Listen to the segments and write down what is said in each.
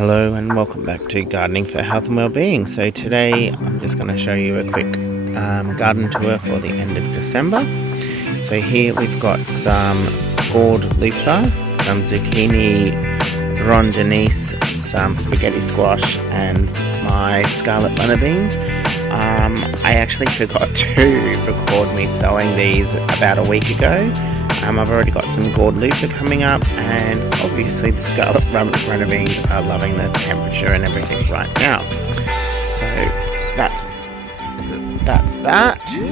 Hello and welcome back to Gardening for Health and Wellbeing. So today I'm just going to show you a quick garden tour for the end of December. So here we've got some gourd loofah, some zucchini rondenise, some spaghetti squash and my scarlet runner beans. I actually forgot to record me sowing these about a week ago. I've already got some gourd loofah coming up, and obviously the scarlet runner beans are loving the temperature and everything right now. So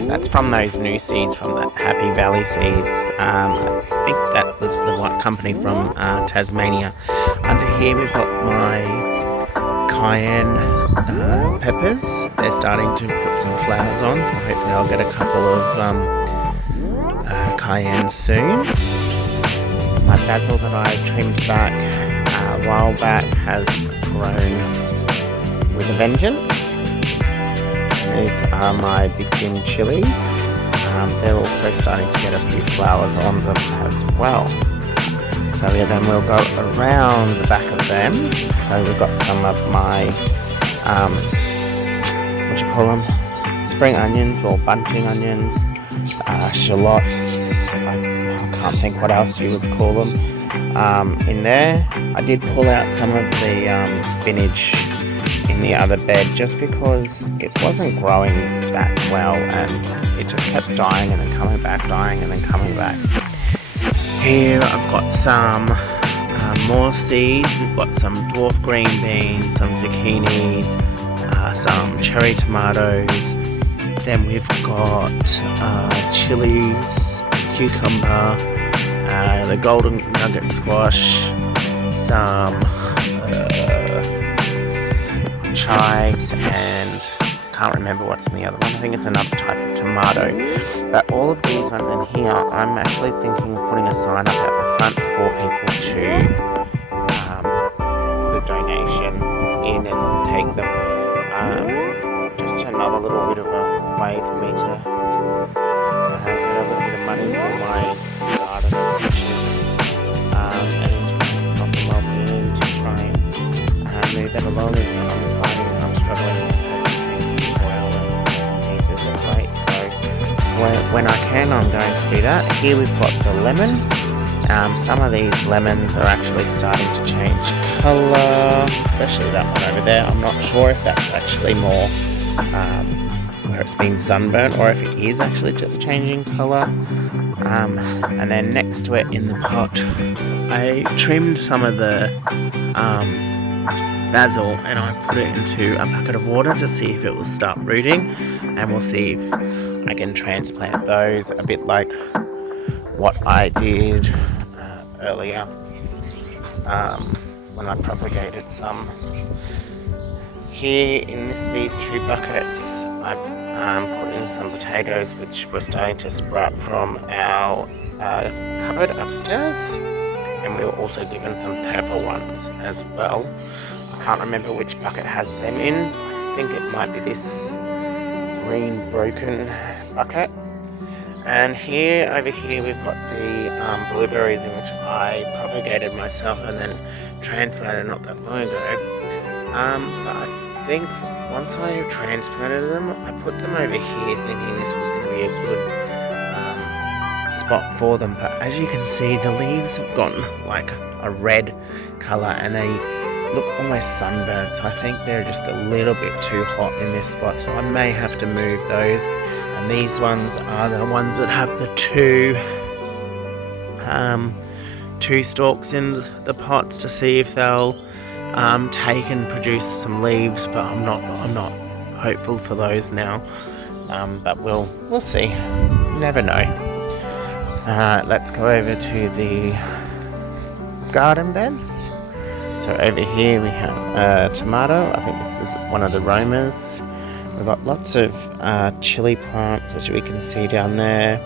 that's from those new seeds from the Happy Valley seeds. I think that was the one company from Tasmania. Under here we've got my cayenne peppers. They're starting to put some flowers on, so hopefully I'll get a couple of cayenne soon. My basil that I trimmed back a while back has grown with a vengeance. These are my big bin chilies. They're also starting to get a few flowers on them as well. So yeah, then we'll go around the back of them. So we've got some of my what do you call them? Spring onions or bunting onions, shallots. I can't think what else you would call them in there. I did pull out some of the spinach in the other bed just because it wasn't growing that well and it just kept dying and then coming back, dying and then coming back. Here I've got some more seeds. We've got some dwarf green beans, some zucchinis, some cherry tomatoes. Then we've got chilies, cucumber, the golden nugget squash, some chives, and can't remember what's in the other one. I think it's another type of tomato. But all of these ones in here, I'm actually thinking of putting a sign up at the front for people to put a donation in and take them. Just another little bit of a way for me to get a little bit of money for my garden and health and wellbeing to try and move that along. As I'm finding that I'm struggling with soil and pieces of plate. So when I can, I'm going to do that. Here we've got the lemon. Some of these lemons are actually starting to change colour, especially that one over there. I'm not sure if that's actually more where it's been sunburnt or if it is actually just changing colour. And then next to it in the pot, I trimmed some of the basil and I put it into a bucket of water to see if it will start rooting, and we'll see if I can transplant those a bit like what I did earlier when I propagated some. Here in these two buckets I've put in some potatoes which were starting to sprout from our cupboard upstairs, and we were also given some purple ones as well. I can't remember which bucket has them in. I think it might be this green broken bucket. And over here we've got the blueberries in which I propagated myself and then transplanted not that long ago. But I think once I transplanted them, I put them over here thinking this was going to be a good spot for them. But as you can see, the leaves have gotten like a red colour and they look almost sunburnt. So I think they're just a little bit too hot in this spot. So I may have to move those. And these ones are the ones that have the two stalks in the pots to see if they'll take and produce some leaves, but I'm not hopeful for those now. But we'll see. You never know. Let's go over to the garden beds. So over here we have tomato. I think this is one of the Romas. We've got lots of chili plants, as we can see down there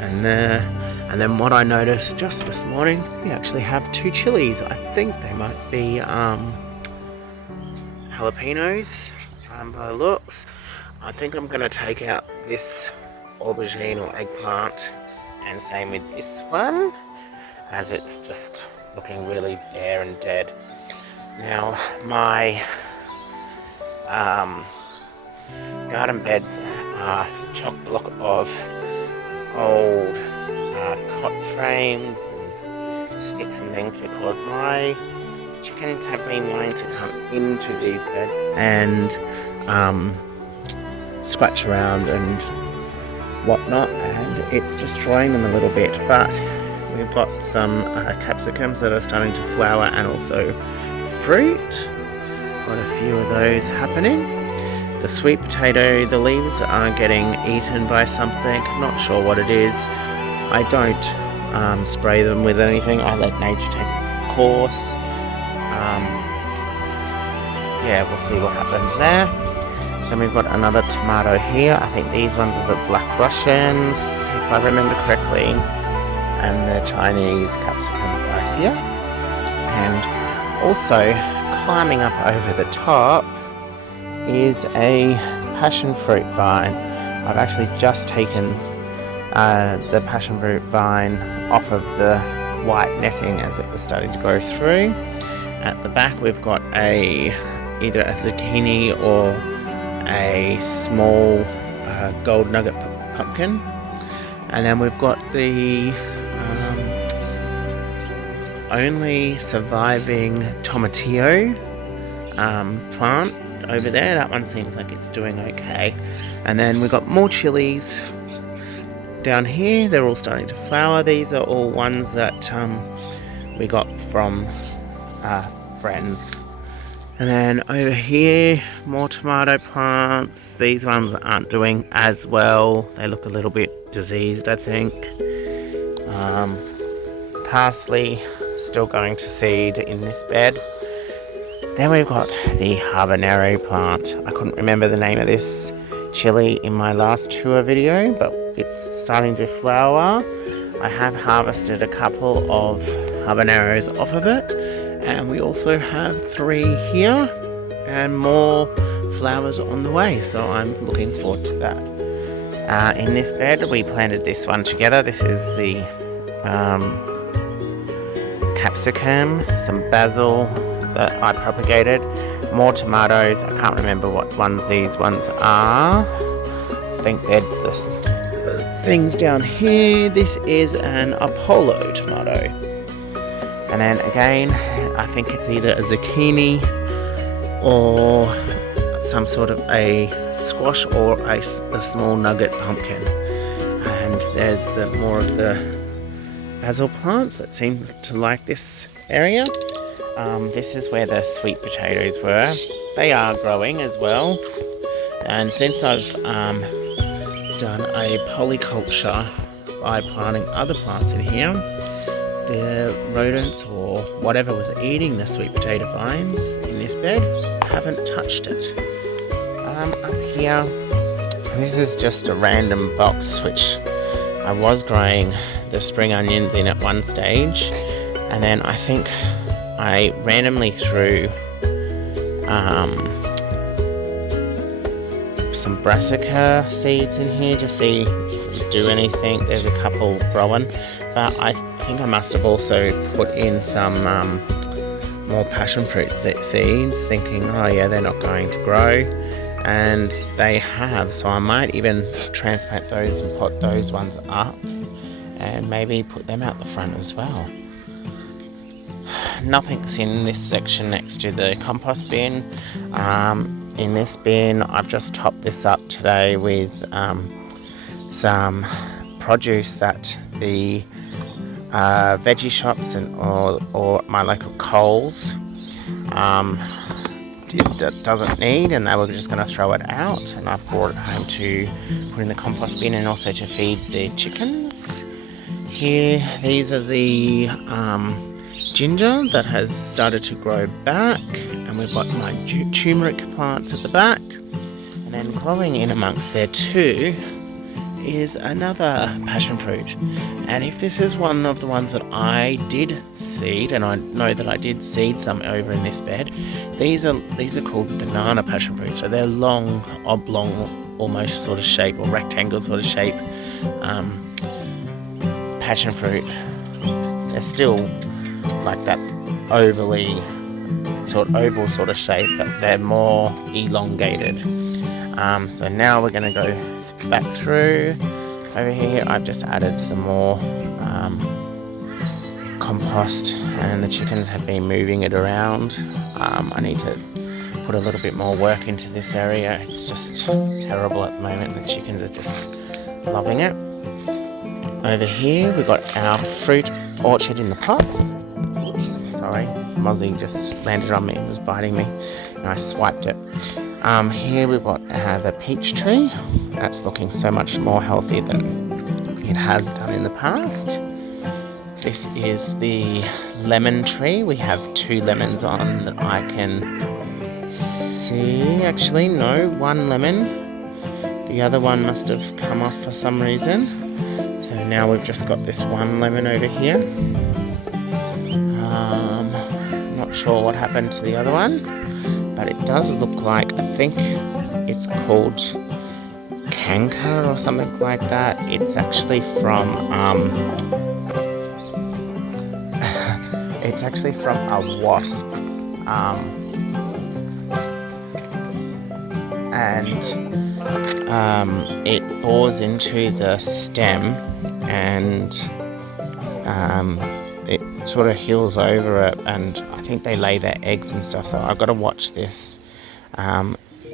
and there. And then what I noticed just this morning, we actually have two chilies. I think they might be jalapenos by the looks. I think I'm going to take out this aubergine or eggplant, and same with this one, as it's just looking really bare and dead. Now my garden beds are chock-block of old cot frames and sticks and things, because my chickens have been wanting to come into these beds and scratch around and whatnot, and it's destroying them a little bit. But we've got some capsicums that are starting to flower, and also fruit. Got a few of those happening. The sweet potato, the leaves are getting eaten by something, not sure what it is. I don't spray them with anything, I let nature take its course. Yeah, we'll see what happens there. Then we've got another tomato here. I think these ones are the Black Russians, if I remember correctly. And the Chinese capsicums are here. And also, climbing up over the top is a passion fruit vine. I've actually just taken the passion fruit vine off of the white netting as it was starting to go through. At the back we've got either a zucchini or a small gold nugget pumpkin, and then we've got the only surviving tomatillo plant over there. That one seems like it's doing okay. And then we've got more chilies down here. They're all starting to flower. These are all ones that we got from friends. And then over here, more tomato plants. These ones aren't doing as well. They look a little bit diseased, I think. Parsley still going to seed in this bed. Then we've got the habanero plant. I couldn't remember the name of this chili in my last tour video, but it's starting to flower. I have harvested a couple of habaneros off of it, and we also have 3 here and more flowers on the way, so I'm looking forward to that. In this bed we planted this one together. This is the capsicum, some basil that I propagated, more tomatoes. I can't remember what ones these ones are. I think they're the things down here. This is an Apollo tomato. And then again, I think it's either a zucchini or some sort of a squash or a small nugget pumpkin. And there's more of the basil plants that seem to like this area. This is where the sweet potatoes were. They are growing as well. And since I've done a polyculture by planting other plants in here, the rodents or whatever was eating the sweet potato vines in this bed haven't touched it. Up here, this is just a random box which I was growing the spring onions in at one stage, and then I think I randomly threw some brassica seeds in here to see if it do anything. There's a couple growing, but I think I must have also put in some more passion fruit seeds, thinking, oh yeah, they're not going to grow, and they have. So I might even transplant those and pot those ones up and maybe put them out the front as well. Nothing's in this section next to the compost bin. In this bin I've just topped this up today with some produce that the veggie shops or my local Coles doesn't need, and they were just going to throw it out, and I brought it home to put in the compost bin and also to feed the chickens. Here, these are the ginger that has started to grow back, and we've got my turmeric plants at the back, and then growing in amongst there too is another passion fruit. And if this is one of the ones that I did seed, and I know that I did seed some over in this bed, these are called banana passion fruit. So they're long, oblong, almost sort of shape, or rectangle sort of shape passion fruit. They're still like that overly sort of oval sort of shape, but they're more elongated. So now we're going to go back through. Over here I've just added some more compost, and the chickens have been moving it around. I need to put a little bit more work into this area. It's just terrible at the moment. The chickens are just loving it. Over here we've got our fruit orchard in the pots. Oops, sorry, Mozzie just landed on me and was biting me, and I swiped it. Here we've got the peach tree. That's looking so much more healthy than it has done in the past. This is the lemon tree. We have 2 lemons on that I can see. Actually, no, 1 lemon. The other one must have come off for some reason. So now we've just got this 1 lemon over here. Not sure what happened to the other one, but it does look like, I think it's called canker or something like that. It's actually from it's actually from a wasp, and it bores into the stem, and it sort of heals over it, and I think they lay their eggs and stuff, so I've got to watch this.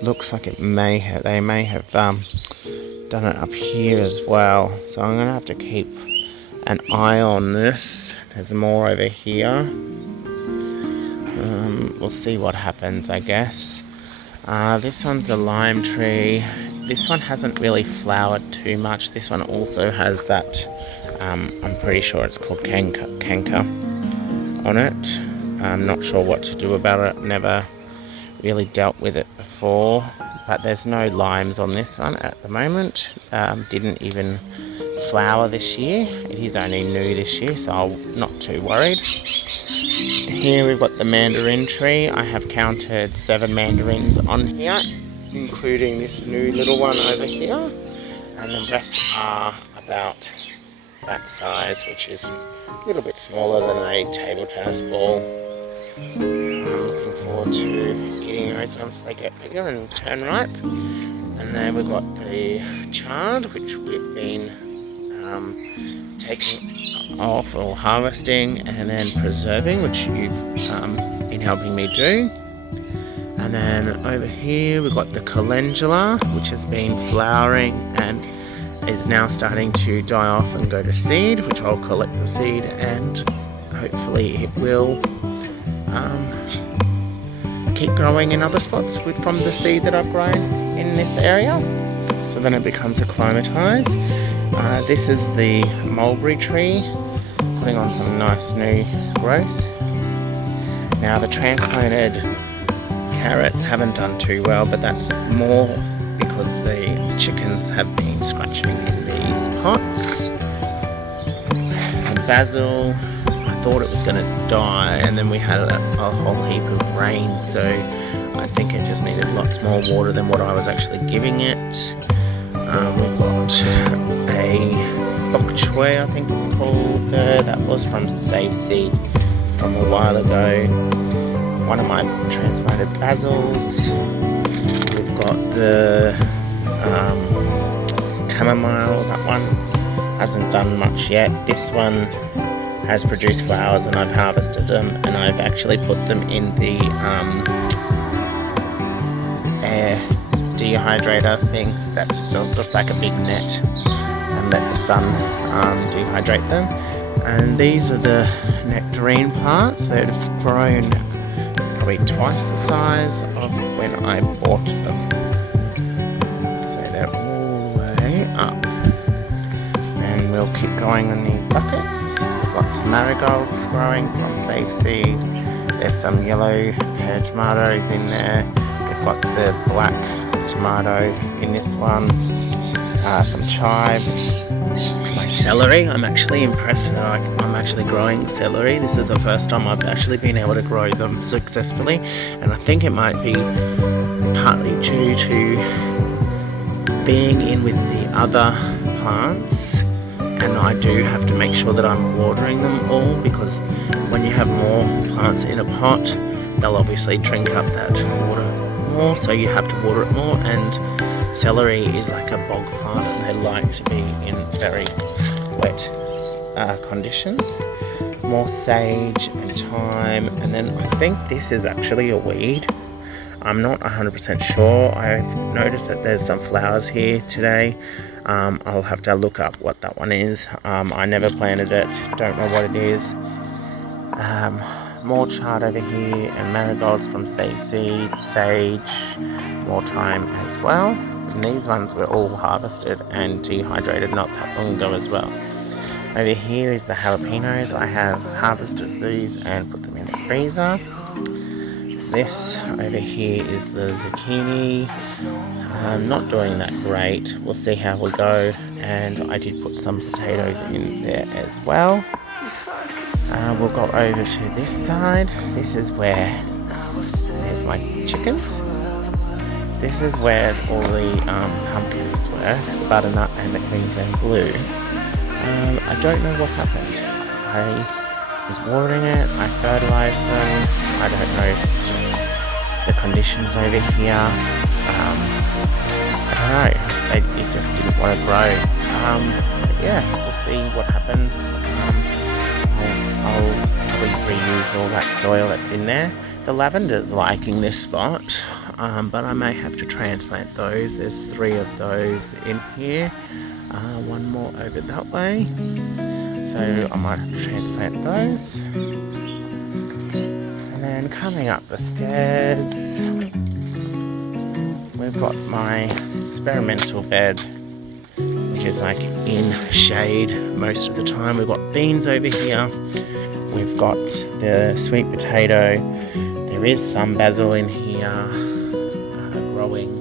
Looks like they may have done it up here as well, so I'm going to have to keep an eye on this. There's more over here. We'll see what happens, I guess. This one's a lime tree. This one hasn't really flowered too much. This one also has that, I'm pretty sure it's called canker on it. I'm not sure what to do about it. Never really dealt with it before, but there's no limes on this one at the moment. Didn't even flower this year. It is only new this year, so I'm not too worried. Here we've got the mandarin tree. I have counted 7 mandarins on here, including this new little one over here, and the rest are about that size, which is a little bit smaller than a table tennis ball. I'm looking forward to getting those once they get bigger and turn ripe. And then we've got the chard, which we've been taking off or harvesting and then preserving, which you've been helping me do. And then over here we've got the calendula, which has been flowering and is now starting to die off and go to seed, which I'll collect the seed and hopefully it will keep growing in other spots from the seed that I've grown in this area. So then it becomes acclimatized. This is the mulberry tree, putting on some nice new growth. Now the transplanted carrots haven't done too well, but that's more because the chickens have been scratching in these pots. And basil, I thought it was going to die, and then we had a whole heap of rain, so I think it just needed lots more water than what I was actually giving it. We've got a bok choy, I think it's called, that was from Save Seed from a while ago. One of my transplanted basils. We've got the chamomile, that one hasn't done much yet. This one has produced flowers and I've harvested them, and I've actually put them in the air dehydrator thing that's still just like a big net, and let the sun dehydrate them. And these are the nectarine plants that have grown probably twice the size of when I bought them. So they're all the way up, and we'll keep going on these buckets. We've got some marigolds growing from Save Seed. There's some yellow pear tomatoes in there. We've got the black tomato in this one, some chives, my celery. I'm actually impressed that I'm actually growing celery. This is the first time I've actually been able to grow them successfully, and I think it might be partly due to being in with the other plants, and I do have to make sure that I'm watering them all, because when you have more plants in a pot, they'll obviously drink up that water more, so you have to water it more. And celery is like a bog plant, and they like to be in very wet conditions. More sage and thyme, and then I think this is actually a weed. I'm not 100% sure. I've noticed that there's some flowers here today. I'll have to look up what that one is. I never planted it, don't know what it is. More chard over here, and marigolds from sage seeds, sage, more thyme as well. And these ones were all harvested and dehydrated not that long ago as well. Over here is the jalapenos. I have harvested these and put them in the freezer. This over here is the zucchini. I'm not doing that great. We'll see how we go. And I did put some potatoes in there as well. We'll go over to this side. This is where, there's my chickens. This is where all the pumpkins were, the butternut and the Queensland blue. I don't know what happened. I was watering it, I fertilised them. I don't know if it's just the conditions over here. I don't know. It just didn't want to grow. But yeah, we'll see what happens. I'll probably reuse all that soil that's in there. The lavender's liking this spot, but I may have to transplant those. There's 3 of those in here. One more over that way. So I might have to transplant those. And then coming up the stairs, we've got my experimental bed, which is like in shade most of the time. We've got beans over here. We've got the sweet potato. There is some basil in here growing.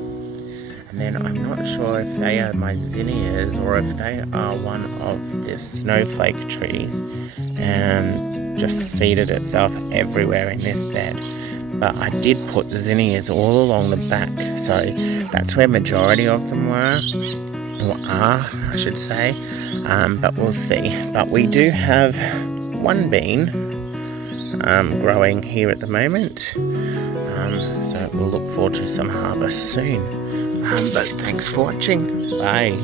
And then I'm not sure if they are my zinnias or if they are one of the snowflake trees, and just seeded itself everywhere in this bed. But I did put the zinnias all along the back, so that's where majority of them were, or are, I should say. But we'll see. But we do have one bean growing here at the moment, so we'll look forward to some harvest soon. But thanks for watching. Bye.